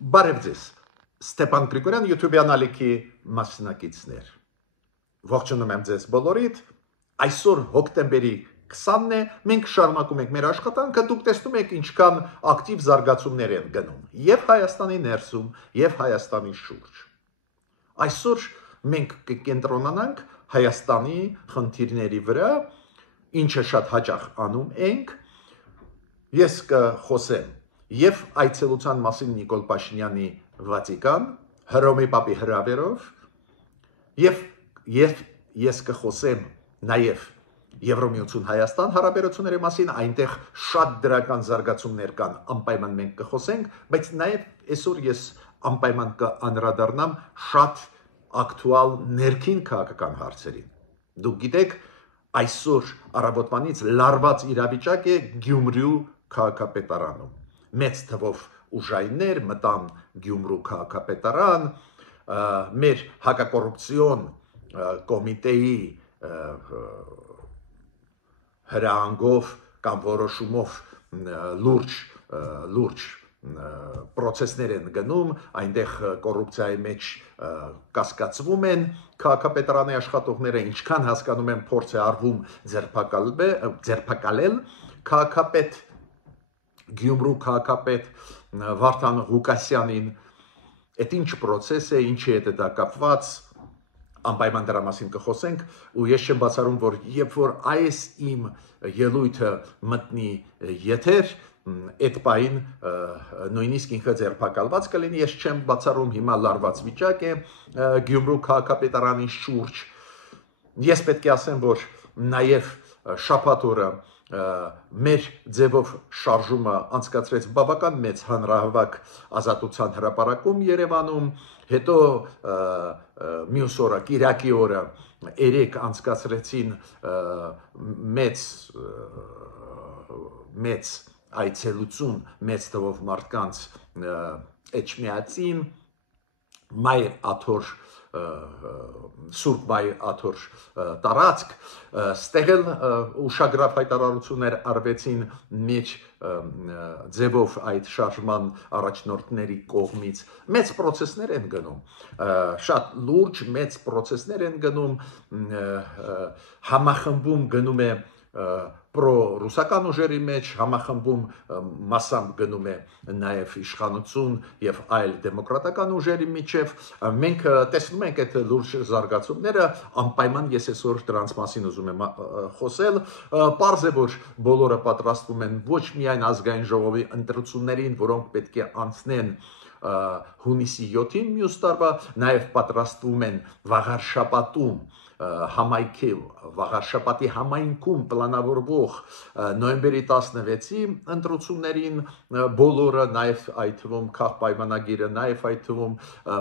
Բարև ձեզ, Ստեփան Գրիգորյան, YouTube-յան ալիքի մասնակիցներ։ Ողջունում եմ ձեզ բոլորիդ։ Այսօր հոկտեմբերի 20-ն է, մենք շարունակում ենք մեր աշխատանքը, դուք տեսնում եք ինչքան ակտիվ զարգացումներ են գնում եւ Հայաստանի ներսում, եւ Հայաստանի շուրջ։ Այսօր մենք կկենտրոնանանք Հայաստանի խնդիրների վրա, ինչը շատ հաճախ անում ենք։ Ես կխոսեմ եւ այցելության մասին Նիկոլ Փաշինյանի Վատիկան, Հռոմի Պապի հրավերով, եւ ես կխոսեմ նաեւ Եվրոմիություն Հայաստան հարաբերությունների մասին, այնտեղ շատ դրական զարգացումներ կան, անպայման մենք կխոսենք, բայց նաեւ այսօր ես անպայման կանդրադառնամ շատ ակտուալ ներքին քաղաքական հարցերին։ Դուք գիտեք, այսօր առավոտվանից լարված իրավիճակ է Գյումրու քաղաքապետարանում։ Մեծ թվով ուժայիններ մտան Գյումրու քաղաքապետարան, մեր հակակոռուպցիոն կոմիտեի հրահանգով կամ որոշումով լուրջ պրոցեսներ են գնում, այնտեղ կոռուպցիայի մեջ կասկածվում են քաղաքապետարանի աշխատողները, ինչքան հասկանում են փորձ է արվում ձերբակալել քաղաքապետ Գյումրու քաղաքապետ Վարդան Ղուկասյանին, այդ ինչ պրոցես է, ինչի հետ է դա կապված, անպայման դրա մասին կխոսենք, ու ես չեմ բացառում, որ երբ որ այս իմ ելույթը մտնի եթեր, այդ պահին նույնիսկ ինքը ձերբակալված կլինի, ես չեմ բացառում, հիմա լարված վիճակ է Գյումրու քաղաքապետարանի շուրջ։ Ես պետք է ասեմ, որ նաև շաբաթ օրը մեր ձևով շարժումը անցկացրեց բավական մեծ հանրահավաք Ազատության հրապարակում Երևանում, հետո մյուս օրը, Կիրակի օրը երեք անցկացրեցին մեծ այցելություն մեծ թվով մարդկանց Էջմիածին, Մայր Աթոր Սուրբ Մայր Աթոր տարածք, ստեղել ուշագրավ հայտարարություններ արվեցին մեջ ձևով այդ շարժման առաջնորդների կողմից, մեծ պրոցեսներ են գնում, շատ լուրջ մեծ պրոցեսներ են գնում, համախմբում գնում է պրո-ռուսական ուժերի մեջ, համախմբում մասամբ գնում է նաև իշխանություն եւ այլ դեմոկրատական ուժերի միջև, մենք տեսնում ենք այդ լուրջ զարգացումները, անպայման ես այսօր դրանց մասին ուզում եմ խոսել, պարզ է, որ բոլորը պատրաստվում են ոչ միայն ազգային ժողովի ընտրություններին, որոնք պետք է անցնեն հունիսի 7-ին մյուս տարվա, նաև պատրաստվում են վաղար շաբաթում համայնքիլ, վաղարշաբաթի համայնքում պլանավորվող նոյեմբերի 16-ի ընտրություններին բոլորը, նաև այդ թվում քաղաքապայմանագիրը, նաև այդ թվում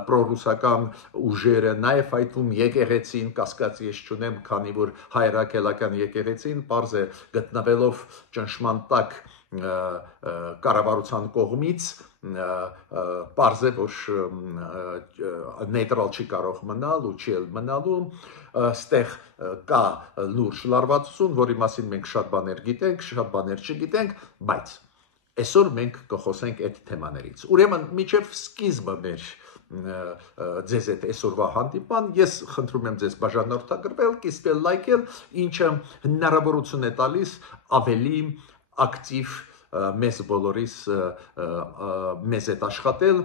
պրոռուսական ուժերը, նաև այդ թվում եկեղեցին, կասկած ես չունեմ, քանի որ հայրաքելական եկեղեցին պարզ է գտնվելով ճնշման տակ կառավարության կողմից, պարզ է, որ նեյտրալ չի կարող մնալ ու չի մնալու, ստեղ կա լուրջ լարվածություն, որի մասին մենք շատ բաներ գիտենք, շատ բաներ չգիտենք, բայց այսօր մենք կխոսենք այդ թեմաներից։ Ուրեմն մինչև սկիզբը մեր ձեզ այդ այսօրվա հանդիպան, ես խնդրում եմ ձեզ բաժանորդագրվել, կիսվել, լայքել, ինչը հնարավորություն է տալիս ավելի ակտիվ մեզ բոլորիս մեզ հետ աշխատել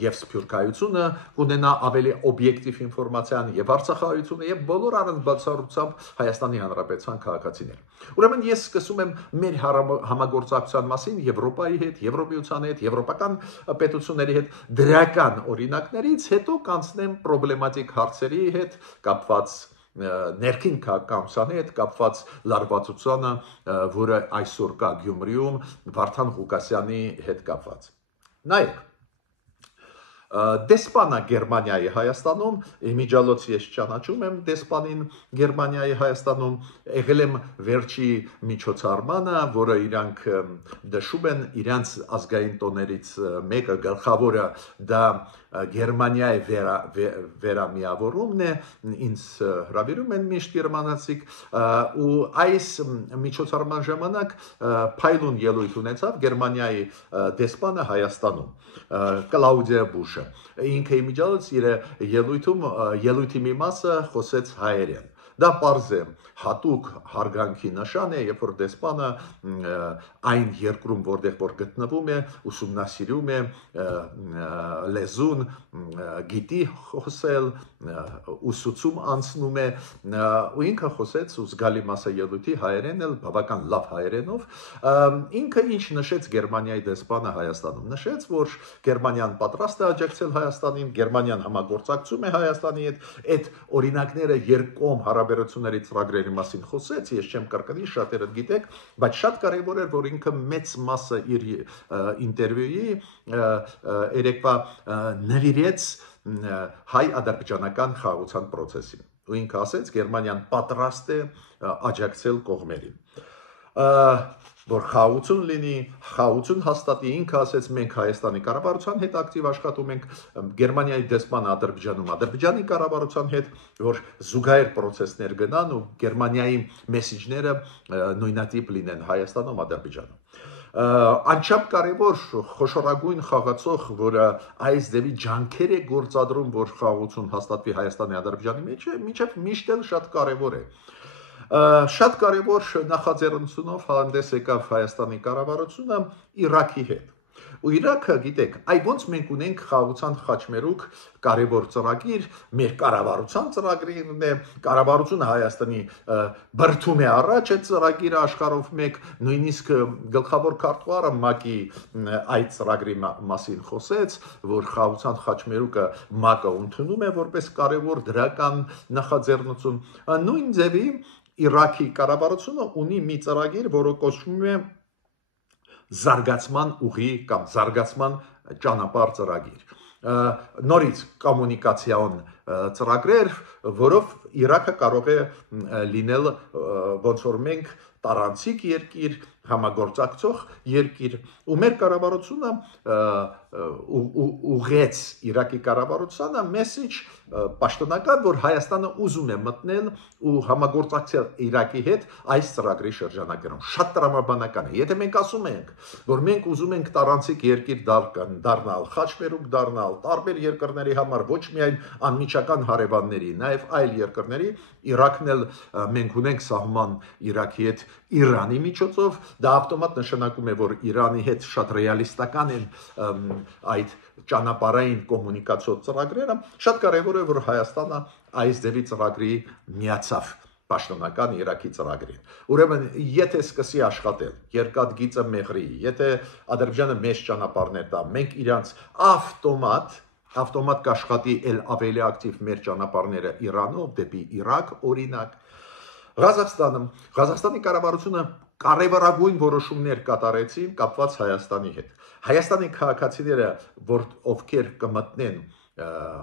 եւ սփյուռքայությունը ունենա ավելի օբյեկտիվ ինֆորմացիան եւ արցախայությունը եւ բոլոր առանց Հայաստանի Հանրապետության քաղաքացիներ։ Ուրեմն ես սկսում եմ մեր համագործակցության մասին Եվրոպայի հետ, Եվրոմիության հետ, եվրոպական պետությունների հետ դրական օրինակներից, հետո կանցնեմ պրոբլեմատիկ հարցերի հետ կապված ներքին քաղաքականության հետ կապված լարվածությանը, որը այսօր կա Գյումրիում Վարդան Ղուկասյանի հետ կապված։ Նայեք, դեսպանը Գերմանիայի Հայաստանում, իմիջիալոց ես ճանաչում եմ դեսպանին Գերմանիայի Հայաստանում, եղել եմ վերջի միջոցառմանը, որը իրանք դաշում են իրանց ազգային տոներից մեկը գլխավորը դա Գերմանիայի վերամիավորումն է, ինձ հրավիրում են միշտ գերմանացիք, ու այս միջոցառման ժամանակ փայլուն ելույթ ունեցավ Գերմանիայի դեսպանը Հայաստանում, Կլաուդիա Բուշը, ինքը իմիջիալից իր ելույթի մի մասը խոսեց հայերեն։ Դա պարզ է հատուկ հարգանքի նշան է, երբ որ դեսպանը այն երկրում, որտեղ որ գտնվում է, ուսումնասիրում է լեզուն, գիտի խոսել, ուսուցում անցնում է, ու ինքը խոսեց ու զգալի մասը ելույթի հայերեն էլ բավական լավ հայերենով, ինքը ինչ նշեց Գերմանիայի դեսպանը Հայաստանում, նշեց, որ Գերմանիան պատրաստ է աջակցել Հայաստանին, Գերմանիան համագործակցում է Հայաստանի հետ, այդ օրինակները երկկողմ հարաբերությունների ծրագրերի մասին խոսեց, ես չեմ կրկնի, շատերը գիտեք, բայց շատ կարևոր էր, որ ինքը մեծ մասը իր ինտերվյուի երեկվա նվիրեց հայ-ադրբեջանական խաղաղության process-ին, ու ինքը ասեց Գերմանիան պատրաստ է աջակցել կողմերին, որ խաղաղություն լինի, խաղաղություն հաստատի, ինքը ասեց մենք Հայաստանի կառավարության հետ ակտիվ աշխատում ենք, Գերմանիայի դեսպանը Ադրբեջանում Ադրբեջանի կառավարության հետ, որ զուգահեռ process-ներ գնան ու Գերմանիայի մեսիջները նույնատիպ լինեն Հայաստանում Ադրբեջանում։ Անչափ կարևոր խոշորագույն խաղացող, որը այս դեպի ջանքեր է գործադրում, որ խաղաղություն հաստատվի Հայաստանի Ադրբեջանի միջև միշտ էլ շատ կարևոր է։ Շատ կարևոր նախաձեռնությունով հանդես եկավ Հայաստանի կառավարությունը Իրաքի հետ։ Ու Իրաքը, գիտեք, այ ոնց մենք ունենք խաղաղության խաչմերուկ կարևոր ծրագիր, մեր կառավարության ծրագրին է, կառավարությունը Հայաստանի բրդում է առաջ այդ ծրագիրը աշխարհով մեկ, նույնիսկ գլխավոր քարտուղարը ՄԱԿ-ի այդ ծրագրի մասին խոսեց, որ խաղաղության խաչմերուկը ՄԱԿ-ը ընդունում է որպես կարևոր դրական նախաձեռնություն։ Նույն ձևի Իրաքի կառավարությունը ունի մի ծրագիր, որը կոչվում է զարգացման ուղի կամ զարգացման ճանապարհ ծրագիր։ Նորից կոմունիկացիոն ծրագրեր, որով Իրաքը կարող է լինել ոնց որ մենք տարանցիկ երկիր, համագործակցող երկիր, ու մեր կառավարությունը ուղղեց Իրաքի կառավարությանը մեսիջ պաշտոնական, որ Հայաստանը ուզում է մտնել ու համագործակցել Իրաքի հետ այս ծրագրի շրջանակներում։ Շատ տրամաբանական է։ Եթե մենք ասում ենք, որ մենք ուզում ենք տարանցիկ երկիր դառնալ, խաչմերուկ դառնալ, տարբեր երկրների համար, ոչ միայն անմիջական հարևանների, նաև այլ երկրների, Իրաքն էլ մենք ունենք սահման Իրաքի հետ Իրանի միջոցով, դա ավտոմատ նշանակում է, որ Իրանի հետ շատ ռեալիստական են այդ ճանապարհային կոմունիկացիոն ծրագրերը, շատ կարևոր է, որ Հայաստանը այս ձևի ծրագրի միացավ պաշտոնական Իրաքի ծրագրին։ Ուրեմն, եթե սկսի աշխատել, երկաթգիծը մեղրի, եթե Ադրբեջանը մեծ ճանապարհներ տա, մենք իրանց ավտոմատ կաշխատի էլ ավելի ակտիվ մեր ճանապարհները Իրանով դեպի Իրաք, օրինակ, Ղազախստանի կառավարությունը կարևորագույն որոշումներ կատարեցին կապված Հայաստանի հետ։ Հայաստանի քաղաքացիները, ովքեր կմտնեն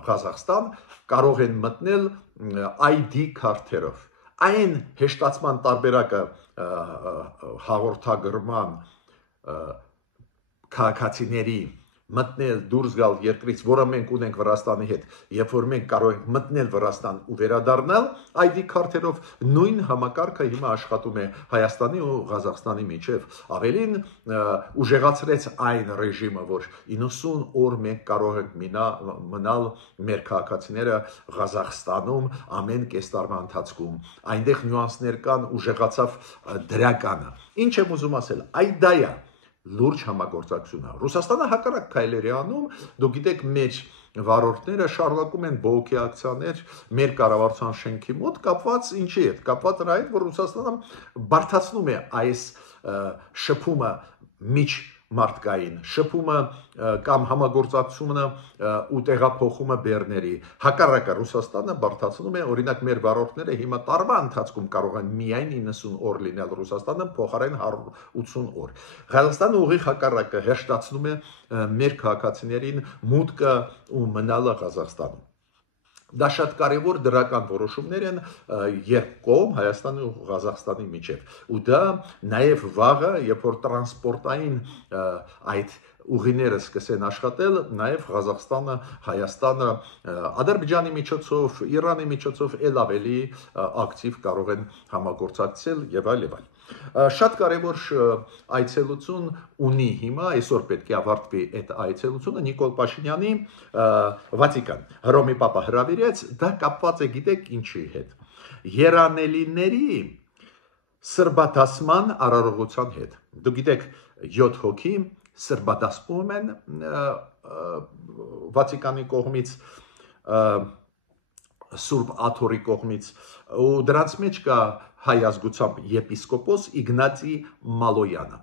Ղազախստան, կարող են մտնել ID քարտերով։ Այն հեշտացման տարբերակը հաղորդագրման քաղաքացիների մտնել դուրս գալ երկրից, որը մենք ունենք Վրաստանի հետ, երբ որ մենք կարող ենք մտնել Վրաստան ու վերադառնալ ID քարտերով, նույն համակարգը հիմա աշխատում է Հայաստանի ու Ղազախստանի միջև։ Ավելին ուժեղացրեց այն ռեժիմը, որ 90 օր մենք կարող ենք մնալ մեր քաղաքացիները Ղազախստանում ամեն կես տարվա ընթացքում։ Այնտեղ նյուանսներ կան, ուժեղացավ դրականը։ Ինչ եմ ուզում ասել, այդ դա է լուրջ համագործակցությունը։ Ռուսաստանը հակառակ քայլեր է անում, դուք գիտեք, մեր վարորդները շարունակում են բողոքի ակցիաներ մեր կառավարության շենքի մոտ, կապված ինչի հետ, կապված նրա հետ, որ Ռուսաստանը բարդացնում է այս շփումը միջմարտկային, շփումը կամ համագործակցությունը ու տեղափոխումը բեռների։ Հակառակը Ռուսաստանը բարդացնում է, օրինակ մեր վարորդները հիմա տարվա ընթացքում կարող են միայն 90 օր լինել Ռուսաստանը, փոխարեն 180 օր։ Հայաստանը ուղիղ հակառակը հեշտացնում է մեր քաղաքացիներին մուտքը ու մնալը Ղազախստանում։ Դա շատ կարևոր դրական որոշումներ են երկկողմ Հայաստանի ու Ղազախստանի միջև։ Ու դա նաև վաղը, երբ որ տրանսպորտային այդ ուղիները սկսեն աշխատել, նաև Ղազախստանը, Հայաստանը, Ադրբեջանի միջոցով, Իրանի միջոցով ել ավելի ակտիվ կարող են համագործակցել եւ այլ եւ այլ։ Շատ կարևոր այցելություն ունի հիմա, այսօր պետք է ավարտվի այդ այցելությունը Նիկոլ Փաշինյանի Վատիկան։ Հռոմի Պապա հրավիրեց, դա կապված է գիտեք ինչի հետ։ Երանելիների սրբադասման արարողության հետ։ Դուք գիտեք 7 հոգի սրբադասվում են Վատիկանի կողմից, Սուրբ Աթորի կողմից, ու դրանց մեջ կա հայ ազգությամբ եպիսկոպոս Իգնատի Մալոյանը։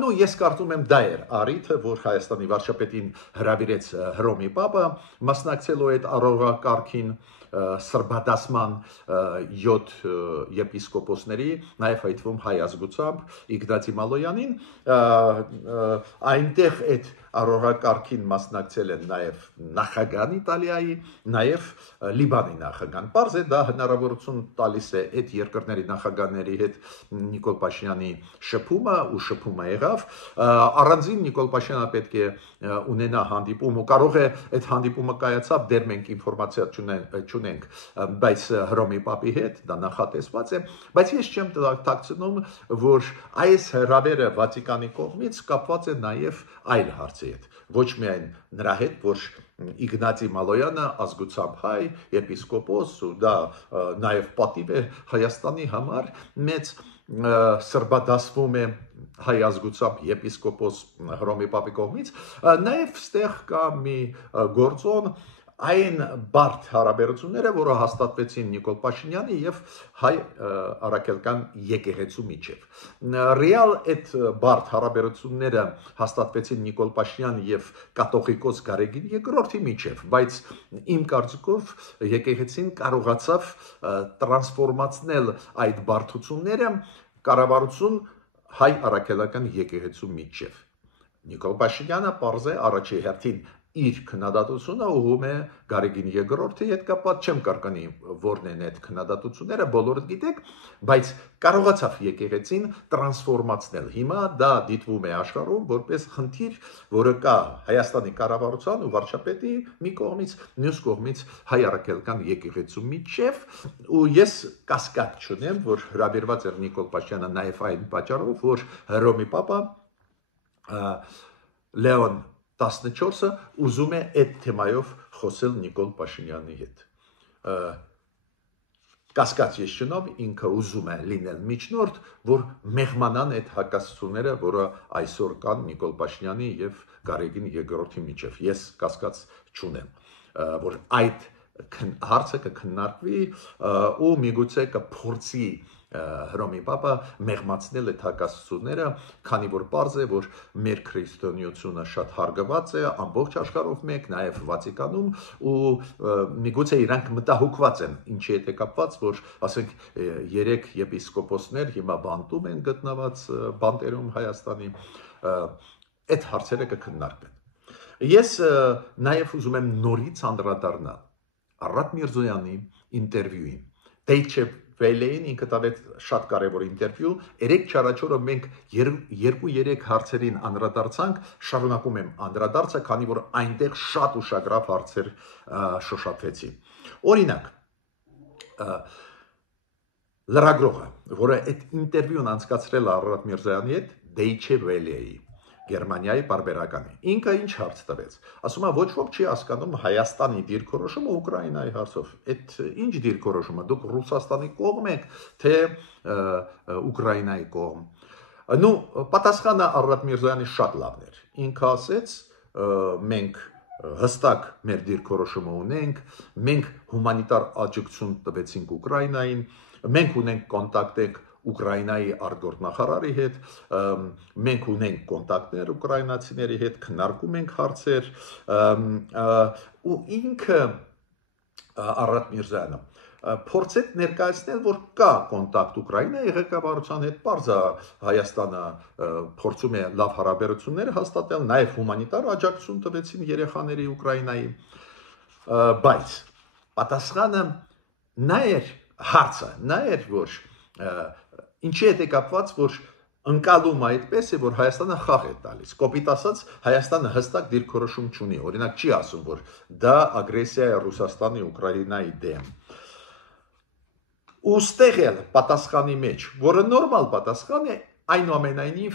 Ну, ես կարծում եմ դա էր առիթը, որ Հայաստանի վարչապետին հրավիրեց Հռոմի Պապը, մասնակցելու այդ առողակարգին սրբադասման 7 եպիսկոպոսների, նաև հայտվում հայ ազգությամբ Իգնատի Մալոյանին, այնտեղ այդ առողակարգին մասնակցել են նաև նախագահան Իտալիայի, նաև Լիբանի նախագահան։ Պարզ է դա հնարավորություն տալիս է այդ երկրների նախագահների հետ Նիկոլ Փաշինյանի շփումը ու շփումը եղավ։ Առանձին Նիկոլ Փաշինյանը պետք է ունենա հանդիպում ու կարող է այդ հանդիպումը կայացավ, դեռ մենք ինֆորմացիա չունենք, բայց Հռոմի Պապի հետ դա նախատեսված է, բայց ես չեմ թաքցնում, որ այս հրավերը Վատիկանի կողմից կապված է նաև այլ հարցի հետ, ոչ միայն նրա հետ, որ Իգնատի Մալոյանը ազգությամբ հայ, եպիսկոպոս, ու դա նաև պատիվ է Հայաստանի համար, մեծ սրբադասվում է հայ ազգությամբ եպիսկոպոս Հռոմի Պապի կողմից, նաև ստեղ կա մի գործոն այն բարդ հարաբերությունները, որը հաստատվեցին Նիկոլ Փաշինյանի եւ հայ առաքելական եկեղեցու միջև։ Ռեալ այդ բարդ հարաբերությունները հաստատվեցին Նիկոլ Փաշինյանի եւ կաթողիկոս Գարեգին II-ի միջև, բայց իմ կարծիքով եկեղեցին կարողացավ տրանսֆորմացնել այդ բարդությունները կառավարություն հայ առաքելական եկեղեցու միջև։ Նիկոլ Փաշինյանը պարզ է առաջի հերթին իր քննադատությունը ուղղում է Գարեգին II-ի հետ կապված, չեմ կարկանի որն են այդ քննադատությունները, բոլորդ գիտեք, բայց կարողացավ եկեղեցին տրանսֆորմացնել։ Հիմա դա դիտվում է աշխարհում որպես խնդիր, որը կա Հայաստանի կառավարության ու վարչապետի մի կողմից, մյուս կողմից հայ առաքելական եկեղեցու միջև, ու ես կասկած չունեմ, որ հրավիրված էր Նիկոլ Փաշինյանը նաև այն պատճառով, որ Հռոմի Պապը Լեոն 14-ը ուզում է այդ թեմայով խոսել Նիկոլ Փաշինյանի հետ։ Կասկած ես չունեմ, ինքը ուզում է լինել միջնորդ, որ մեղմանան այդ հակասությունները, որը այսօր կան Նիկոլ Փաշինյանի եւ Գարեգին II-ի միջև։ Ես կասկած չունեմ, որ այդ հարցը կքննարկվի ու միգուցե կփորձի Հռոմի Պապը մեղմացնել այդ հակասությունները, քանի որ պարզ է, որ մեր քրիստոնեությունը շատ հարգված է ամբողջ աշխարհով մեկ, նաև Վատիկանում, ու միգուցե իրանք մտահոգված են, ինչի հետ է կապված, որ ասենք 3 եպիսկոպոսներ հիմա բանտում են գտնված բանտերում Հայաստանի, այդ հարցերը կքննարկվեն։ Ես նաև ուզում եմ նորից անդրադառնալ Արարատ Միրզոյանի ինտերվյուին։ Deutsche Welle-ին ինքը տվեց շատ կարևոր ինտերվյու, 3-4 օրը մենք 2-3 հարցերին անդրադարձանք, շարունակում եմ անդրադարձը, քանի որ այնտեղ շատ ուշագրավ հարցեր շոշափվեցին։ Օրինակ, լրագրողը, որը այդ ինտերվյուն անցկացրել Արարատ Միրզոյանի հետ, Deutsche Welle-ի Գերմանիայի պարբերականի։ Ինքը ինչ հարց տվեց։ Ասում է, ոչ ոք չի հասկանում Հայաստանի դիրքորոշումը Ուկրաինայի հարցով։ Այդ ինչ դիրքորոշումը, դուք Ռուսաստանի կողմ եք, թե Ուկրաինայի կողմ։ Ну, պատասխանը Արարատ Միրզոյանի շատ լավն էր։ Ինքը ասեց, մենք հստակ մեր դիրքորոշումը ունենք, մենք հումանիտար աջակցություն տվեցինք Ուկրաինային, մենք ունենք կոնտակտեր Ուկրաինայի արտգործնախարարի հետ, մենք ունենք կոնտակտներ ուկրաինացիների հետ, քննարկում ենք հարցեր, ու ինքը Արարատ Միրզոյանը փորձեց ներկայացնել, որ կա կոնտակտ Ուկրաինայի ղեկավարության հետ, պարզ է Հայաստանը փորձում է լավ հարաբերություններ հաստատել, նաև հումանիտար աջակցություն տվեցին երեխաների Ուկրաինայի, բայց պատասխանը նա էր հարցը, նա էր, որ ինչի հետ է կապված, որ ընկալում այդպես է, որ Հայաստանը խաղ է տալիս։ Կոպիտ ասած, Հայաստանը հստակ դիրքորոշում չունի։ Օրինակ չի ասում, որ դա ագրեսիա է Ռուսաստանի Ուկրաինայի դեմ։ Ու ստեղ էլ պատասխանի մեջ, որը նորմալ պատասխան է, այնուամենայնիվ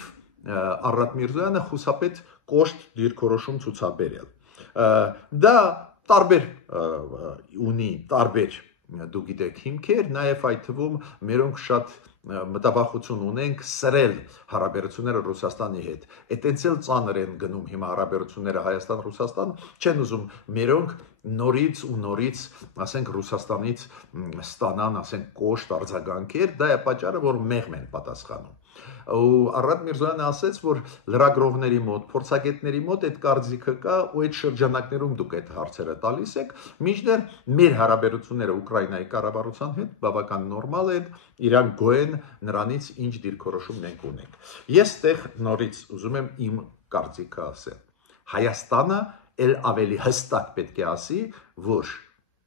Առատ Միրզոյանը խուսափեց կոշտ դիրքորոշում ցուցաբերել։ Դա տարբեր ունի, տարբեր դու գիտեք հիմքեր, նաև այդ թվում մերոնք շատ մտավախություն ունենք սրել հարաբերությունները Ռուսաստանի հետ։ Այդտենց էլ ծանր են գնում հիմա հարաբերությունները Հայաստան-Ռուսաստան, չեն ուզում մերոնք նորից ու նորից, ասենք Ռուսաստանից ստանան, ասենք կոշտ արձագանքեր, դա է պատճառը, որ մեղմ են պատասխանում։ Ու Առատ Միրզոյանը ասաց, որ լրագրողների մոտ, փորձագետների մոտ այդ կարծիքը կա, ու այդ շրջանակներում դուք այդ հարցերը տալիս եք, մինչդեռ մեր հարաբերությունները Ուկրաինայի կառավարության հետ բավական նորմալ են, իրանք գոհ են նրանից, ինչ դիրքորոշում մենք ունենք։ Ես այդտեղ նորից ուզում եմ իմ կարծիքը ասել։ Հայաստանը էլ ավելի հստակ պետք է ասի, որ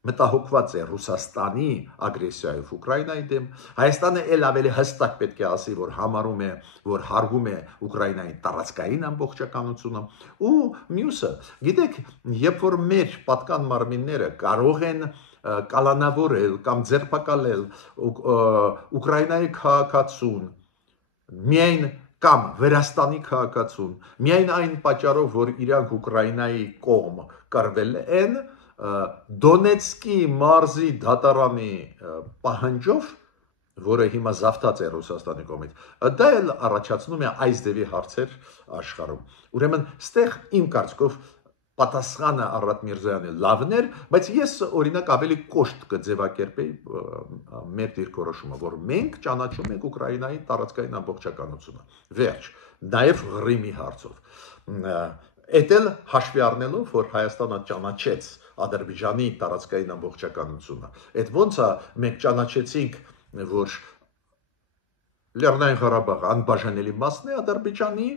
մտահոգված է Ռուսաստանի ագրեսիայով Ուկրաինայի դեմ, Հայաստանը էլ ավելի հստակ պետք է ասի, որ համարում է, որ հարգում է Ուկրաինայի տարածքային ամբողջականությունը, ու մյուսը, գիտեք, երբ որ մեր պատկան մարմինները կարող են կալանավորել կամ ձերբակալել Ուկրաինայի քաղաքացուն, միայն կամ Վրաստանի քաղաքացուն, միայն այն պատճառով, որ իրանք Ուկրաինայի կողմ կռվել են, Դոնեցկի մարզի դատարանի պահանջով, որը հիմա զավթած է Ռուսաստանի կողմից, դա էլ առաջացնում է այս դեպի հարցեր աշխարհում։ Ուրեմն, ստեղ իմ կարծիքով պատասխանը Առատ Միրզոյանի լավն էր, բայց ես օրինակ ավելի կոշտ կձևակերպեի մեր դիրքորոշումը, որ մենք ճանաչում ենք Ուկրաինայի տարածքային ամբողջականությունը։ Վերջ, նաև Ղրիմի հարցով։ Էդ էլ հաշվի առնելով, որ Հայաստանը ճանաչեց Ադրբեջանի տարածքային ամբողջականությունը։ Այդ ոնց է մենք ճանաչեցինք, որ Լեռնային Ղարաբաղը անբաժանելի մասն է Ադրբեջանի,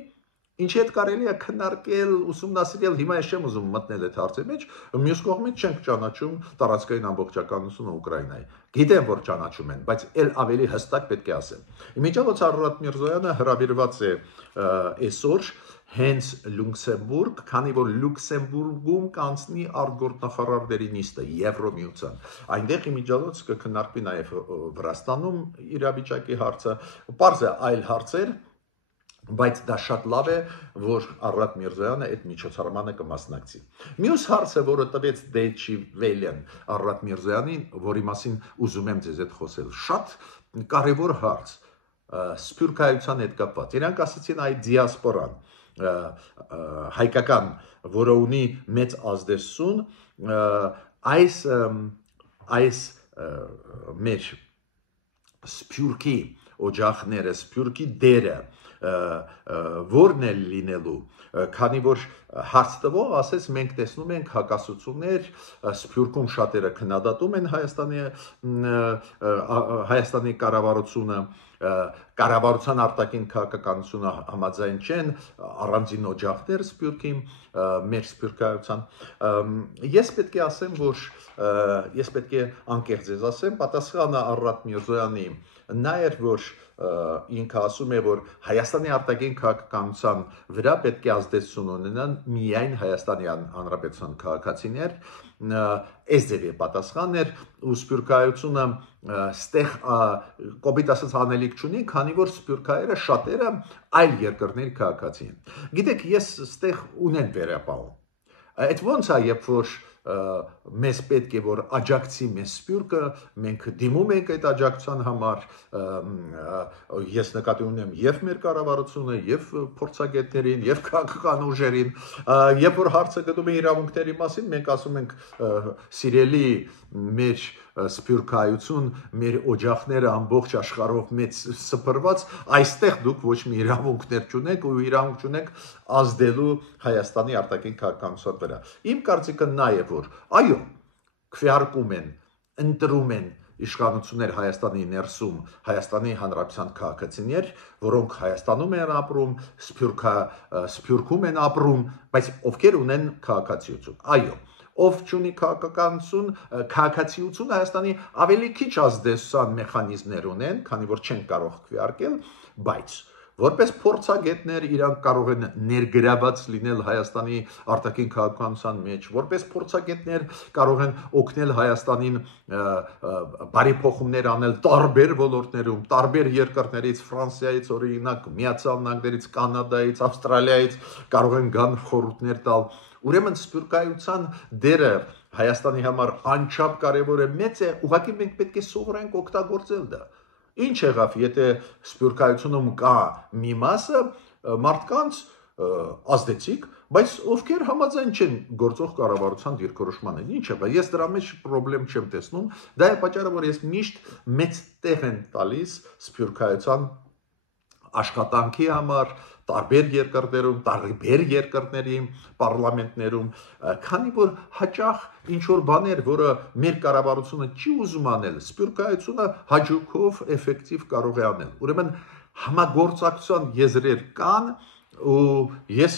ինչի հետ կարելի է քննարկել, ուսումնասիրել, հիմա ես չեմ ուզում մտնել այդ հարցի մեջ, մյուս կողմից չենք ճանաչում տարածքային ամբողջականությունը Ուկրաինայի։ Գիտեմ, որ ճանաչում են, բայց էլ ավելի հստակ պետք է ասեմ։ Իմիջիայլոց Առատ Միրզոյանը հրավիրված է այսօր հենց Լյուքսեմբուրգ, քանի որ Լյուքսեմբուրգում կանցնի արտգործնախարարների նիստը Եվրոմիության։ Այնտեղ իմիջիայլոց կքննարկվի նաև Վրաստանում իրավիճակի հարցը, պարզ է այլ հարցեր, բայց դա շատ լավ է, որ Առատ Միրզոյանը այդ միջոցառմանը կմասնակցի։ Մյուս հարցը, որը տվեց Դեյչի Վելեն Առատ Միրզոյանին, որի մասին ուզում եմ ձեզ հետ խոսել, շատ կարևոր հարց, սփյուռքայության հետ կապված։ Իրանք ասացին այդ դիասպորան, հայկական, որը ունի մեծ ազդեցություն, այս մեր սփյուռքի օջախները, սփյուռքի դերը որն է լինելու, քանի որ հարց տվող ասեց մենք տեսնում ենք հակասություններ, Սփյուռքում շատերը քննադատում են Հայաստանի կառավարությունը, կառավարության արտաքին քաղաքականությունը համաձայն չեն, առանձին օջախներ Սփյուռքի, մեր սփյուռքայության։ Ես պետք է ասեմ, որ ես պետք է անկեղծ ձեզ ասեմ, պատասխանը Առատ Միրզոյանի նա էր, որ ինքը ասում է, որ Հայաստանի արտաքին քաղաքականության վրա պետք է ազդեցություն ունենան միայն Հայաստանի Հանրապետության քաղաքացիներ, այս ձևի պատասխանն էր, ու սփյուռքայությունը ստեղ կոպիտ ասած անելիք չունի, քանի որ սփյուռքայերը շատերը այլ երկրների քաղաքացի են։ Գիտեք, ես ստեղ ունեմ վերապահում։ Այդ ոնց է, երբ որ մեզ պետք է որ աջակցի մեզ սփյուռքը, մենք դիմում ենք այդ աջակցության համար, ես նկատի ունեմ եւ մեր կառավարությունը, եւ փորձագետներին, եւ քաղաքական ուժերին, երբ որ հարցը գտնում է իրավունքների մասին, մենք ասում ենք սիրելի մեր սփյուռքայություն, մեր օջախները ամբողջ աշխարհով մեծ սփռված, այստեղ դուք ոչ մի իրավունքներ չունեք ու իրավունք չունեք ազդելու Հայաստանի արտաքին քաղաքականության վրա։ Իմ կարծիքը նա է, որ այո, քվեարկում են, ընտրում են իշխանություններ Հայաստանի ներսում, Հայաստանի Հանրապետության քաղաքացիներ, որոնք Հայաստանում են ապրում, Սփյուռքում են ապրում, բայց ովքեր ունեն քաղաքացիություն։ Այո, ով չունի քաղաքացիություն Հայաստանի ավելի քիչ ազդեցության մեխանիզմներ ունեն, քանի որ չեն կարող քվեարկել, բայց Որպես փորձագետներ իրանք կարող են ներգրաված լինել Հայաստանի արտաքին քաղաքականության մեջ, որպես փորձագետներ կարող են օգնել Հայաստանին բարեփոխումներ անել տարբեր ոլորտներում, տարբեր երկրներից, Ֆրանսիայից, օրինակ, Միացյալ Նահանգներից, Կանադայից, Ավստրալիայից կարող են գան խորհուրդներ տալ։ Ուրեմն սփյուռքայության դերը Հայաստանի համար անչափ կարևոր է, մեծ է, ուղղակի մենք պետք է սովորենք օգտագործել դա։ Ինչ եղավ, եթե սփյուռքայությունում կա մի մասը մարդկանց ազդեցիկ, բայց ովքեր համաձայն չեն գործող կառավարության դիրքորոշմանը, ինչ եղավ, ես դրա մեջ խնդրեմ չեմ տեսնում, դա է պատճառը, որ ես միշտ մեծ տեղ եմ տալիս սփյուռքայության աշխատանքի համար, տարբեր երկրներում, տարբեր երկրների պարլամենտներում, քանի որ հաճախ ինչ որ բաներ, որը մեր կառավարությունը չի ուզում անել, սփյուռքայությունը հաջողով էֆեկտիվ կարող է անել։ Ուրեմն համագործակցության եզրեր կան, ու ես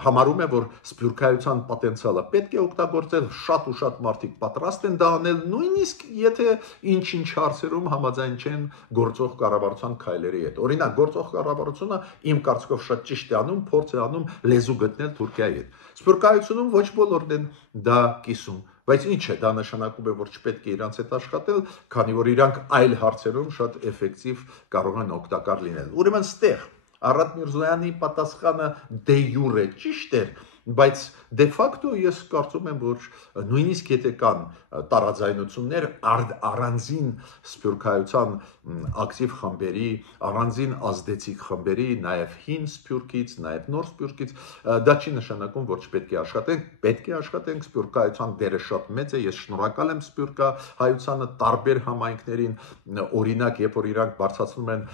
համարում եմ, որ սփյուռքայության պոտենցիալը պետք է օգտագործել, շատ ու շատ մարդիկ պատրաստ են դա անել, նույնիսկ եթե ինչ-ինչ հարցերում համաձայն չեն գործող կառավարության քայլերի հետ։ Օրինակ, գործող կառավարությունը իմ կարծիքով շատ ճիշտ է անում, փորձ է անում լեզու գտնել Թուրքիայի հետ։ Սփյուռքայությունում ոչ բոլորն են դա կիսում, բայց ինչ է, դա նշանակում է, որ չպետք է իրանց հետ աշխատել, քանի որ իրանք այլ հարցերում շատ էֆեկտիվ կարող են օգտակար լինել։ Ուրեմն ստեղ Արադ Միրզոյանի պատասխանը դե յուրե ճիշտ էր, բայց դե ֆակտո ես կարծում եմ, որ նույնիսկ եթե կան տարաձայնություններ առանձին սփյուռքայության ակտիվ խմբերի, առանձին ազդեցիկ խմբերի, նաև հին սփյուռքից, նաև նոր սփյուռքից, դա չի նշանակում, որ չպետք է աշխատենք, պետք է աշխատենք, սփյուռքայության դերը շատ մեծ է, ես շնորհակալ եմ սփյուռքահայությանը տարբեր համայնքներին, օրինակ, երբ որ իրանք բարձրացնում են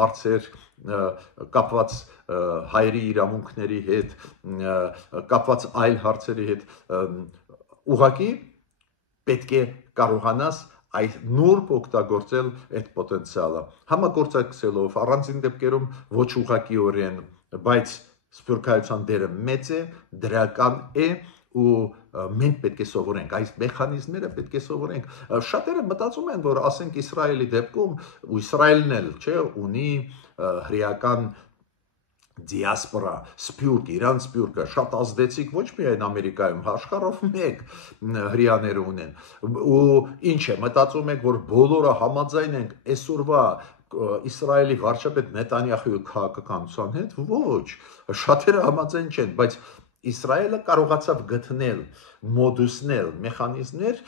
հարցեր կապված հայերի իրավունքների հետ, կապված այլ հարցերի հետ, ուղղակի պետք է կարողանաս այդ նուրբ օգտագործել այդ պոտենցիալը, համագործակցելով առանձին դեպքերում ոչ ուղղակիորեն, բայց սփյուռքայության դերը մեծ է, դրական է ու մենք պետք է սովորենք, այս մեխանիզմները պետք է սովորենք։ Շատերը մտածում են, որ ասենք Իսրայելի դեպքում, ու Իսրայելն էլ, չէ, ունի հրեական դիասպորա, սփյուռք, իրան սփյուռքը շատ ազդեցիկ ոչ միայն Ամերիկայում, աշխարհով մեկ հրեաները ունեն։ Ու ինչ է, մտածում եք, որ բոլորը համաձայն ենք այսօրվա Իսրայելի վարչապետ Նետանյախուի քաղաքականության հետ, ոչ, շատերը համաձայն չեն, բայց Իսրայելը կարողացավ գտնել մոդուսներ, մեխանիզմներ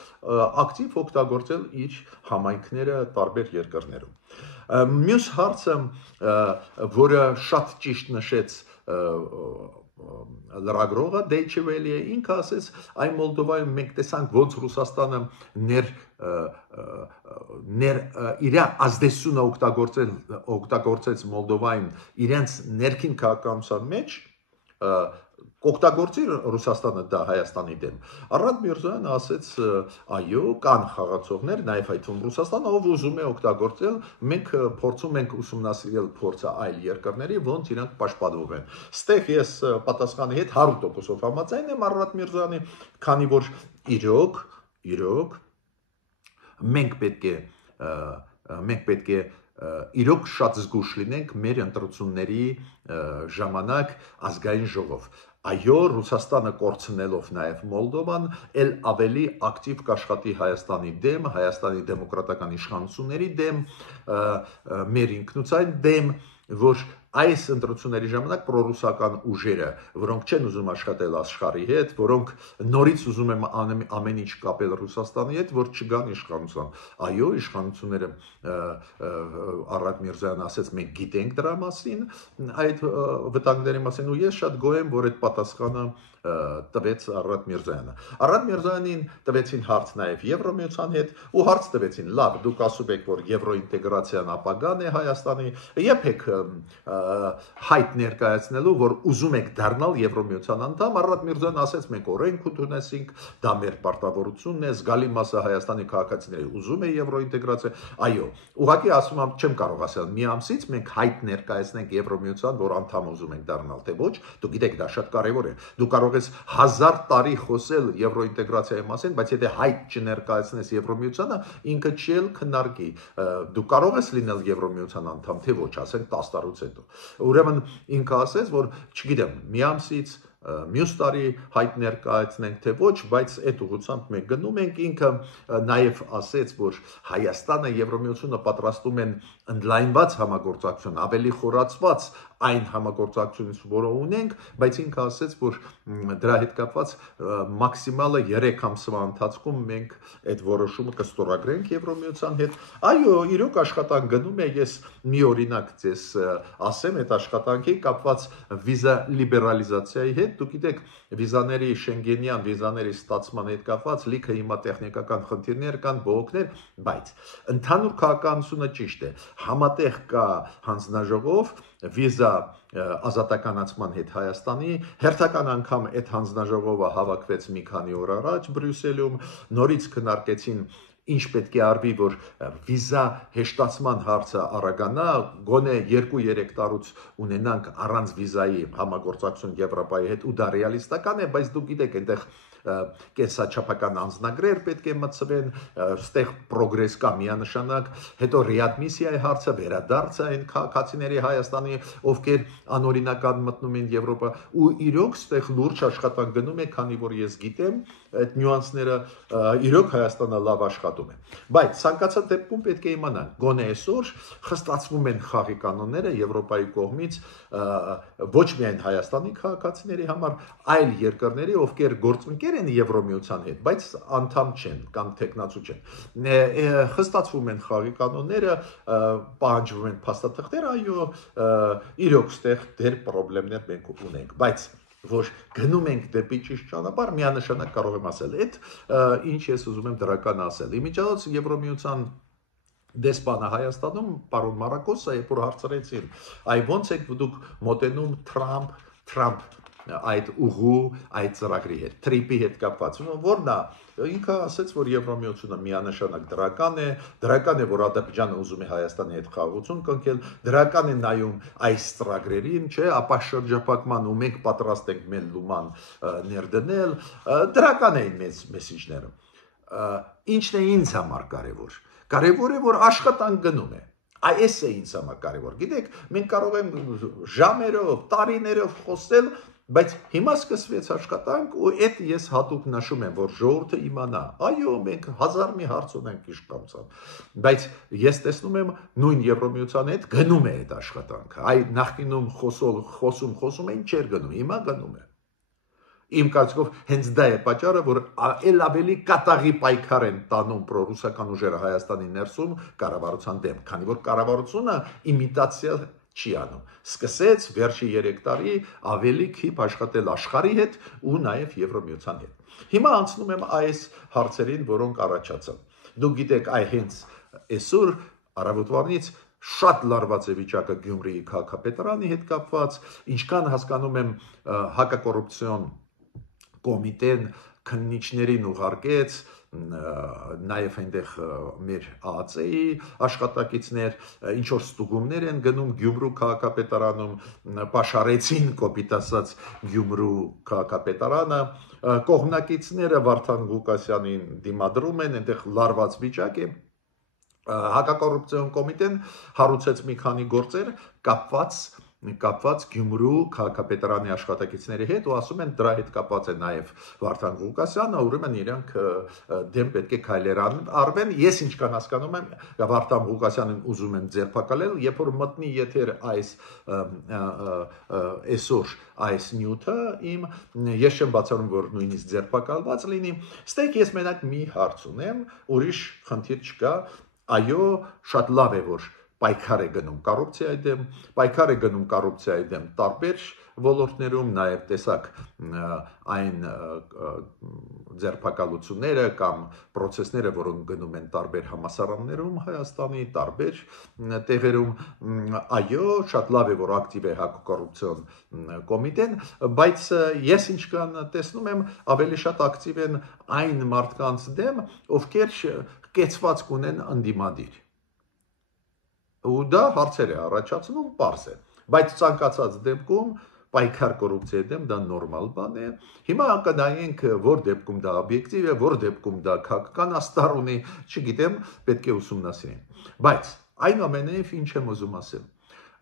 ակտիվ օգտագործել իր համայնքները տարբեր երկրներում։ Մյուս հարցը, որը շատ ճիշտ նշեց լրագրողը Deutsche Welle-ը, ինքը ասեց, այ Մոլդովայում մենք տեսանք ոնց Ռուսաստանը իր ազդեցությունը օգտագործեց Մոլդովայում իրենց ներքին քաղաքականության մեջ, կօգտագործի Ռուսաստանը դա Հայաստանի դեմ։ Արադ Միրզոյանը ասեց, այո, կան խաղացողներ, նաև այդ թվում Ռուսաստանը, ով ուզում է օգտագործել, մենք փորձում ենք ուսումնասիրել փորձը այլ երկրների, ոնց իրանք պաշտպանվում են։ Ստեղ ես պատասխանի հետ 100%-ով համաձայն եմ Արադ Միրզոյանի, քանի որ իրոք մենք պետք է իրոք շատ զգուշ լինենք մեր ընտրությունների ժամանակ ազգային ժողով։ Այո, Ռուսաստանը կորցնելով նաև Մոլդովան, էլ ավելի ակտիվ կաշխատի Հայաստանի դեմ, Հայաստանի դեմոկրատական իշխանությունների դեմ, մեր ինքնության դեմ, որ այս ընտրությունների ժամանակ պրոռուսական ուժերը, որոնք չեն ուզում աշխատել աշխարհի հետ, որոնք նորից ուզում են ամեն ինչ կապել Ռուսաստանի հետ, որ չգան իշխանության։ Այո, իշխանությունները Արադ Միրզոյանը ասեց, մենք գիտենք դրա մասին, այդ վտանգների մասին, ու ես շատ գոհ եմ, որ այդ պատասխանը տվեց Արադ Միրզոյանը։ Արադ Միրզոյանին տվեցին հարց նաև Եվրոմիության հետ, ու հարց տվեցին, լավ, դուք ասում եք, որ եվրոինտեգրացիան ապագան է Հայաստանի, եփեք հայտ ներկայացնելու, որ ուզում եք դառնալ Եվրոմիության անդամ, Արադ Միրզոյանը ասեց, մենք օրենք ունեցինք, դա մեր պարտավորությունն է, զգալի մասը Հայաստանի քաղաքացիների ուզում է եվրոինտեգրացիա։ Այո, ուղղակի ասում եմ, չեմ կարող ասել, մի ամսից մենք հայտ ներկայացնենք Եվրոմիության, որ անդամ ուզում ենք դառնալ, թե ոչ, դուք գիտեք, դա շատ կարևոր է։ Դուք կարող կարող ես 1000 տարի խոսել եվրոինտեգրացիայի մասին, բայց եթե հայտ չներկայացնես Եվրոմիությանը, ինքը չի էլ քննարկի։ Դու կարող ես լինել Եվրոմիության անդամ, թե ոչ, ասենք 10 տարուց հետո։ Ուրեմն ինքը ասեց, որ չգիտեմ, մի ամսից մյուս տարի հայտ ներկայացնենք թե ոչ, բայց այդ ուղղությամբ մենք գնում ենք։ Ինքը նաև ասեց, որ Հայաստանը Եվրոմիությունը պատրաստում են ընդլայնված համագործակցություն, ավելի խորացված այն համագործակցությունից, որը ունենք, բայց ինքը ասեց, որ դրա հետ կապված մաքսիմալը 3 ամսվա ընթացքում մենք այդ որոշումը կստորագրենք Եվրոմիության հետ։ Այո, իրոք աշխատանք գնում է, ես մի օրինակ ձեզ ասեմ այդ աշխատանքի կապված վիզա լիբերալիզացիայի հետ։ Դուք գիտեք, վիզաների շենգենյան վիզաների ստացման հետ կապված լիքը հիմա տեխնիկական խնդիրներ կան, բողոքներ, բայց ընդհանուր քաղաքականությունը ճիշտ է։ Համատեղ կա հանձնաժողով վիզա ազատականացման հետ Հայաստանի, հերթական անգամ այդ հանձնաժողովը հավաքվեց մի քանի օր առաջ Բրյուսելում, նորից քննարկեցին ինչ պետք է արվի, որ վիզա հեշտացման հարցը արագանա, գոնե 2-3 տարուց ունենանք առանց վիզայի համագործակցություն Եվրոպայի հետ, ու դա ռեալիստական է, բայց դուք գիտեք, այնտեղ կենսաչափական անձնագրեր պետք է մտցվեն, ստեղ պրոգրես կա միանշանակ, հետո ռեադմիսիայի հարցը, վերադարձը այն քաղաքացիների Հայաստանի, ովքեր անօրինական մտնում են Եվրոպա, ու իրոք ստեղ լուրջ աշխատանք գնում է, քանի որ ես գիտեմ այդ նյուանսները, իրոք Հայաստանը լավ աշխատում է։ Բայց ցանկացած դեպքում պետք է իմանանք, գոնե այսօր խստացվում են խաղի կանոնները Եվրոպայի կողմից ոչ միայն Հայաստանի քաղաքացիների համար, այլ երկրների, ովքեր գործընկեր են Եվրոմիության հետ, բայց անդամ չեն կամ թեկնածու չեն։ Խստացվում են խաղի կանոնները, պահանջվում են փաստաթղթեր, այո, իրոք ստեղ դեր խնդիրներ մենք ունենք, բայց որ գնում ենք դեպի ճիշտ ճանապարհ, միանշանակ կարող եմ ասել, այդ ինչ ես ուզում եմ դրական ասել։ Իմիջիայլոց Եվրոմիության դեսպանը Հայաստանում, պարոն Մարակոսը, երբ որ հարցրեցին, այ ո՞նց եք դուք մոտենում Թրամփ այդ ուղու, այդ ծրագրի հետ, թրիպի հետ կապված, որն է, ինքը ասեց, որ Եվրոմիությունը միանշանակ դրական է, որ Ադրբեջանը ուզում է Հայաստանի հետ խաղաղություն կնքել, դրական է նայում այս ծրագրերին, չէ, ապա շրջափակման ու մենք պատրաստ ենք մեր լուման ներդնել, դրական էին մեծ մեսիջները։ Ինչն է ինձ համար կարևոր։ Կարևոր է, որ աշխատանք գնում է։ Այս է ինձ համար կարևոր։ Գիտեք, մենք կարող ենք ժամերով, տարիներով խոսել, բայց հիմա սկսվեց աշխատանք ու այդ ես հատուկ նշում եմ, որ ժողովուրդը իմանա, այո, մենք հազար մի հարց ունենք իշխանության, բայց ես տեսնում եմ նույն Եվրոմիության հետ գնում է այդ աշխատանքը, այ նախկինում խոսում էին, չէր գնում, հիմա գնում է։ Իմ կարծիքով հենց դա է պատճառը, որ ել ավելի կատաղի պայքար են տանում պրոռուսական ուժերը Հայաստանի ներսում կառավարության դեմ, քանի որ կառավարությունը իմիտացիա չի անում։ Սկսեց վերջի 3 տարի ավելի քիչ աշխատել աշխարհի հետ ու նաև Եվրոմիության հետ։ Հիմա անցնում եմ այս հարցերին, որոնք առաջացան։ Դուք գիտեք, այ հենց այսօր առավոտվանից շատ լարված է վիճակը Գյումրիի քաղաքապետարանի հետ կապված, ինչքան հասկանում եմ հակակոռուպցիոն կոմիտեն քննիչներին ուղարկեց, նաև այնտեղ մեր ԱԱՑ-ի աշխատակիցներ, ինչ որ ստուգումներ են գնում Գյումրու քաղաքապետարանում, պաշարեցին կոպիտ ասած Գյումրու քաղաքապետարանը, կողմնակիցները Վարդան Ղուկասյանին դիմադրում են, այնտեղ լարված վիճակ է։ Հակակոռուպցիոն կոմիտեն հարուցեց մի քանի գործեր կապված Գյումրու քաղաքապետարանի աշխատակիցների հետ ու ասում են դրա հետ կապված է նաև Վարդան Ղուկասյանը, ուրեմն իրանք դեմ պետք է քայլեր արվեն։ Ես ինչքան հասկանում եմ, Վարդան Ղուկասյանին ուզում եմ ձերբակալել, երբ որ մտնի եթեր այսօր այս նյութը ես չեմ բացառում, որ նույնիսկ ձերբակալված լինի։ Ստեղ ես մենակ մի հարց ունեմ, ուրիշ խնդիր չկա, այո, շատ լավ է, որ պայքար է գնում կոռուպցիայի դեմ տարբեր ոլորտներում, նաև տեսակ այն ձերբակալությունները կամ պրոցեսները, որոնք գնում են տարբեր համալսարաններում Հայաստանի, տարբեր տեղերում, այո, շատ լավ է, որ ակտիվ է հակակոռուպցիոն կոմիտեն, բայց ես ինչքան տեսնում եմ, ավելի շատ ակտիվ են այն մարդկանց դեմ, ովքեր կեցված կունեն ընդդիմադիր։ Ու դա հարցեր է առաջացնում, պարզ է, բայց ցանկացած դեպքում պայքար կոռուպցիայի դեմ դա նորմալ բան է։ Հիմա կնայենք որ դեպքում դա օբյեկտիվ է, որ դեպքում դա քաղաքական աստար ունի, չգիտեմ, պետք է ուսումնասիրենք։ Բայց այնուամենայնիվ ինչ եմ ուզում ասել,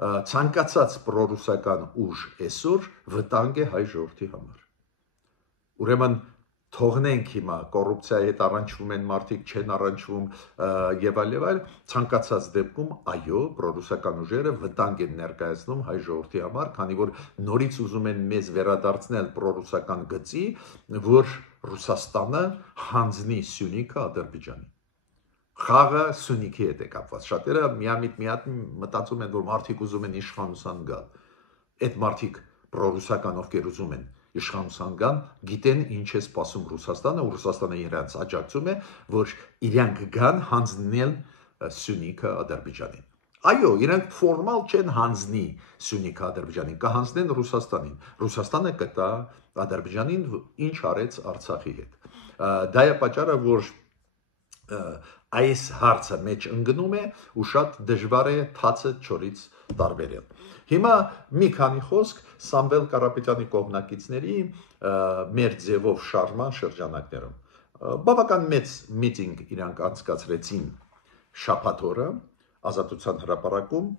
ցանկացած պրոռուսական ուժ այսօր վտանգ է հայ ժողովրդի համար։ Ուրեմն թողնենք հիմա կոռուպցիայի հետ առնչվում են մարդիկ, չեն առնչվում եւ այլ, ցանկացած դեպքում այո, պրոռուսական ուժերը վտանգ են ներկայացնում հայ ժողովրդի համար, քանի որ նորից ուզում են մեզ վերադարձնել պրոռուսական գծի, որ Ռուսաստանը հանձնի Սյունիքը Ադրբեջանին։ Խաղը Սյունիքի հետ է կապված։ Շատերը միամիտ մտածում են, որ մարդիկ ուզում են իշխանության գալ։ Այդ մարդիկ պրոռուսական ովքեր ուզում են իշխանության գան, գիտեն ինչ է սպասում Ռուսաստանը, ու Ռուսաստանը իրենց աջակցում է, որ իրանք գան հանձնել Սյունիքը Ադրբեջանին։ Այո, իրանք ֆորմալ չեն հանձնի Սյունիքը Ադրբեջանին, կհանձնեն Ռուսաստանին։ Ռուսաստանը կտա Ադրբեջանին, ինչ արեց Արցախի հետ։ Դա է պատճառը, որ այս հարցը մեջ ընկնում է ու շատ դժվար է թացը չորից տարբերել։ Հիմա մի քանի խոսք Սամվել Կարապետյանի կողմնակիցների մեր ձևով շարժման շրջանակներում։ Բավական մեծ միտինգ իրանք անցկացրեցին շաբաթ օրը Ազատության հրապարակում։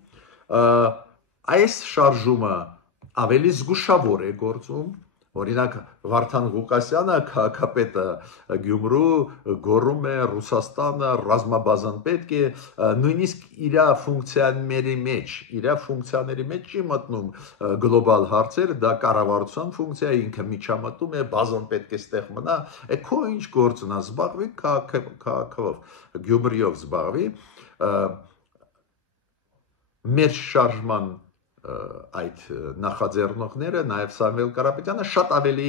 Այս շարժումը ավելի զգուշավոր է գործում։ Օրինակ Վարդան Ղուկասյանը քաղաքապետը Գյումրու գոռում է Ռուսաստանը ռազմաբազան պետք է, նույնիսկ իր ֆունկցիաների մեջ չի մտնում գլոբալ հարցեր, դա կառավարության ֆունկցիա է, ինքը միջամտում է, բազան պետք է ստեղ մնա, քո ինչ գործն է, զբաղվի քաղաքով, Գյումրիով զբաղվի։ Մեր շարժման այդ նախաձեռնողները, նաև Սամվել Կարապետյանը շատ ավելի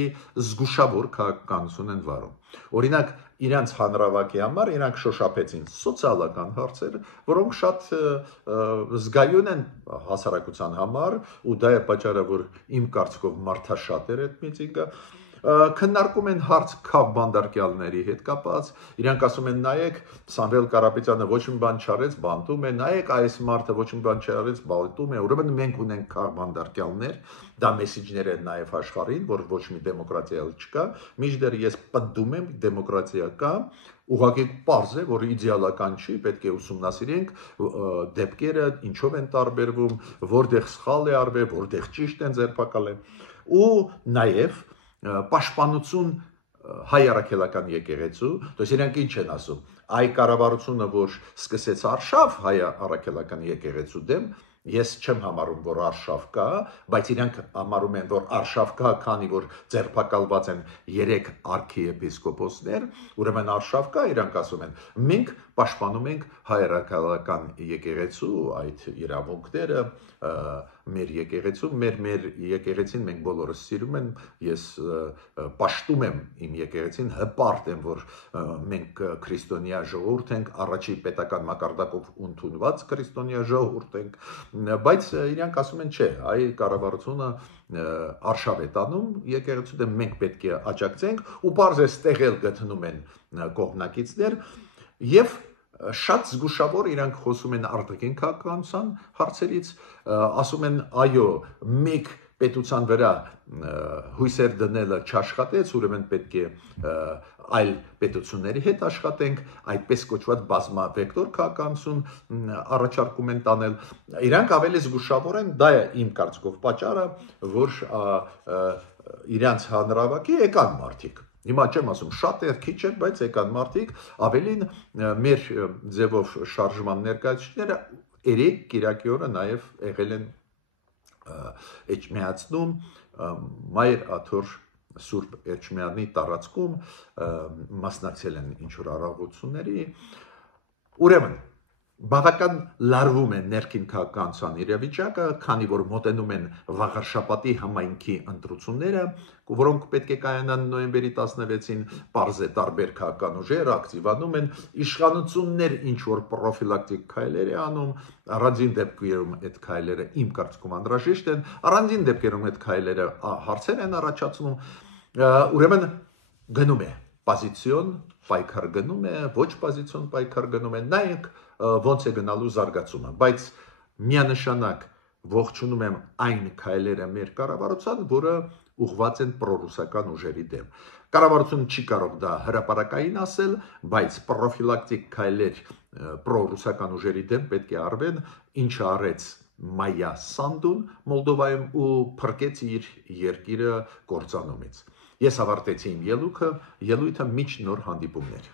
զգուշավոր քաղաքականություն են վարում։ Օրինակ, իրանց հանրավակի համար իրանք շոշափեցին սոցիալական հարցեր, որոնք շատ զգայուն են հասարակության համար, ու դա է պատճառը, որ իմ կարծիքով մարդաշատ էր այդ միտինգը։ Քննարկում են հարց քաղբանդարկյալների հետ կապած, իրանք ասում են նայեք Սամվել Կարապետյանը ոչ մի բան չարեց, բանտում է, նայեք այս մարդը ոչ մի բան չարեց, բանտում է, ուրեմն մենք ունենք քաղբանդարկյալներ, դա մեսիջներ են նաև աշխարհին, որ ոչ մի դեմոկրատիա չկա, մինչդեռ ես պնդում եմ դեմոկրատիա կա, ուղղակի պարզ է, որ իդեալական չի, պետք է ուսումնասիրենք դեպքերը, ինչով են տարբերվում, որտեղ սխալ է արվել, որտեղ ճիշտ են ձերբակալել, ու նաև պաշտպանություն հայ առաքելական եկեղեցու, то есть իրանք ինչ են ասում, այ կառավարությունը, որ սկսեց արշավ հայ առաքելական եկեղեցու դեմ, ես չեմ համարում, որ արշավ կա, բայց իրանք համարում են, որ արշավ կա, քանի որ ձերբակալված են 3 արքիեպիսկոպոսներ, ուրեմն արշավ կա, իրանք ասում են, մենք պաշտպանում ենք հայ առաքելական եկեղեցու այդ իրավունքները, մեր եկեղեցու, մեր եկեղեցին մենք բոլորս սիրում են, ես պաշտում եմ իմ եկեղեցին, հպարտ եմ, որ մենք քրիստոնյա ժողովուրդ ենք, առաջի պետական մակարդակով ընդունված քրիստոնյա ժողովուրդ ենք, բայց իրանք ասում են չէ, այ կառավարությունը արշավ է տանում եկեղեցու դեմ, մենք պետք է աջակցենք, ու բարձ է ստեղել գտնում են կողմնակիցներ, եւ շատ զգուշավոր իրանք խոսում են արտաքին քաղաքականության հարցերից, ասում են այո, մեկ պետության վրա հույսեր դնելը չաշխատեց, ուրեմն պետք է այլ պետությունների հետ աշխատենք, այդպես կոչված բազմավեկտոր քաղաքականություն առաջարկում են տանել։ Իրանք ավելի զգուշավոր են, դա է իմ կարծիքով պատճառը, որ իրանց հանրավակի եկան մարդիկ։ Հիմա չեմ ասում շատ է, քիչ է, բայց եկան մարդիկ, ավելին մեր ձևով շարժման ներկայացուցիչները երեք կիրակի օրը նաև եղել են Էջմիածնում Մայր Աթոր Սուրբ Էջմիածնի տարածքում մասնակցել են ինչ-որ առավոտությունների, ուրեմն բավական լարվում է ներքին քաղաքականության իրավիճակը, քանի որ մոտենում են վաղարշաբաթի համայնքի ընտրությունները, որոնք պետք է կայանան նոյեմբերի 16-ին, պարզ է տարբեր քաղաքական ուժեր ակտիվանում են, իշխանություններ ինչ-որ պրոֆիլակտիկ քայլեր է անում, առանձին դեպքերում այդ քայլերը իմ կարծիքով անհրաժեշտ են, առանձին դեպքերում այդ քայլերը հարցեր են առաջացնում, ուրեմն գնում է պոզիցիոն պայքար գնում է, ոչ պոզիցիոն պայքար գնում է, նայեք ոնց է գնալու զարգացումը, բայց միանշանակ ողջունում եմ այն քայլերը մեր կառավարության, որը ուղղված են պրոռուսական ուժերի դեմ։ Կառավարությունը չի կարող դա հրապարակային ասել, բայց պրոֆիլակտիկ քայլեր պրոռուսական ուժերի դեմ պետք է արվեն, ինչը արեց Մայա Սանդուն Մոլդովայում ու փրկեց իր երկիրը կործանումից։ Ես ավարտեցի իմ ելույթը, մինչ նոր հանդիպումներ։